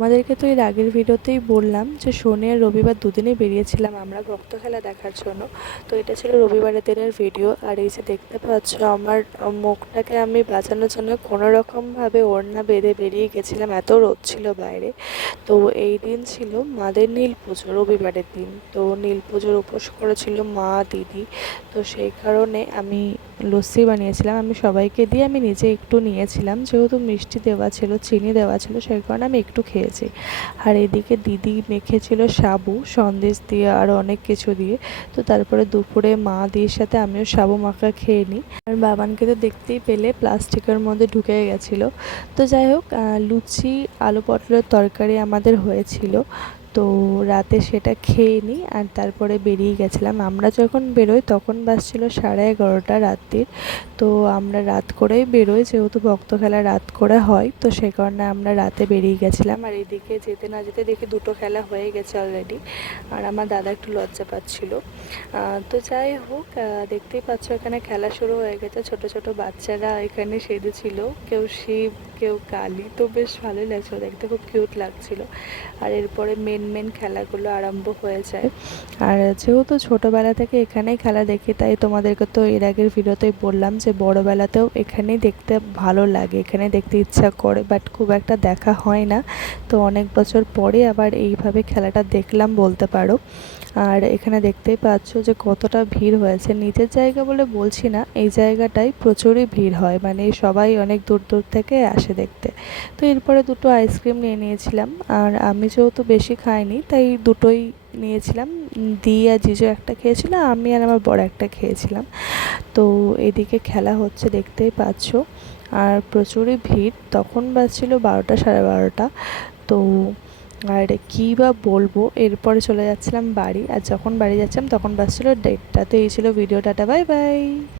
আমাদেরকে তো এর আগের ভিডিওতেই বললাম যে শনি আর রবিবার দুদিনেই বেরিয়েছিলাম আমরা ভক্ত খেলা দেখার জন্য। তো এটা ছিল রবিবারের দিনের ভিডিও। আর এই যে দেখতে পাচ্ছ আমার মুখটাকে আমি বাঁচানোর জন্য কোনো রকমভাবে ওড়না বেঁধে বেরিয়ে গেছিলাম, এত রোদ ছিল বাইরে। তো এই দিন ছিল মাদের নীল পুজো, রবিবারের দিন। তো নীল পুজোর উপোস করেছিল মা, দিদি। তো সেই কারণে আমি লস্যি বানিয়েছিলাম, আমি সবাইকে দিয়ে আমি নিজে একটু নিয়েছিলাম, যেহেতু মিষ্টি দেওয়া ছিল, চিনি দেওয়া ছিল, সেই কারণে আমি একটু খেয়েছি। আর এদিকে দিদি মেখেছিল সাবু সন্দেশ দিয়ে আর অনেক কিছু দিয়ে। তো তারপরে দুপুরে মা দিদির সাথে আমিও সাবু মাখা খেয়ে নিই। আর বাবানকে তো দেখতেই পেলে প্লাস্টিকের মধ্যে ঢুকে গেছিলো। তো যাই হোক, লুচি আলু পটলের তরকারি আমাদের হয়েছিল। তো রাতে সেটা খেয়ে নিই আর তারপরে বেরিয়ে গেছিলাম। আমরা যখন বেরোই তখন বাজছিল 11:30 রাত্রির। তো আমরা রাত করেই বেরোই, যেহেতু ভক্ত খেলা রাত করে হয়, তো সে কারণে আমরা রাতে বেরিয়ে গেছিলাম। আর এদিকে যেতে না যেতে দেখি দুটো খেলা হয়ে গেছে অলরেডি। আর আমার দাদা একটু লজ্জা পাচ্ছিল। তো যাই হোক, দেখতেই পাচ্ছ এখানে খেলা শুরু হয়ে গেছে। ছোট ছোট বাচ্চারা এখানে সেজেছিল, কেউ শিব কেউ কালী। তো বেশ ভালোই লাগছিলো দেখতে, খুব কিউট লাগছিল। আর এরপরে মেন খেলাগুলো আরম্ভ হয়ে যায়। আর যেহেতু ছোটোবেলা থেকে এখানেই খেলা দেখি, তাই তোমাদেরকে তো এর আগের ভিডিওতেই বললাম যে বড়োবেলাতেও এখানেই দেখতে ভালো লাগে, এখানে দেখতে ইচ্ছা করে, বাট খুব একটা দেখা হয় না। তো অনেক বছর পরে আবার এইভাবে খেলাটা দেখলাম বলতে পারো। আর এখানে দেখতেই পাচ্ছ যে কতটা ভিড় হয়েছে। নিচের জায়গা বলে বলছি না, এই জায়গাটায় প্রচুরই ভিড় হয়, মানে সবাই অনেক দূর দূর থেকে আসে দেখতে। তো এরপরে দুটো আইসক্রিম নিয়ে নিয়েছিলাম। আর আমি যেহেতু বেশি খাইনি তাই দুটোই নিয়েছিলাম। দি আর জিজু একটা খেয়েছিল, আমি আর আমার বড় একটা খেয়েছিলাম। তো এদিকে খেলা হচ্ছে দেখতেই পাচ্ছ। আর প্রচুরই ভিড়, তখন বাজছিল 12টা 12:30। তো আর কী বা বলবো, এরপরে চলে যাচ্ছিলাম বাড়ি। আর যখন বাড়ি যাচ্ছিলাম তখন বাজছিল 1:30। তো এই ছিল ভিডিও, টাটা বাই বাই।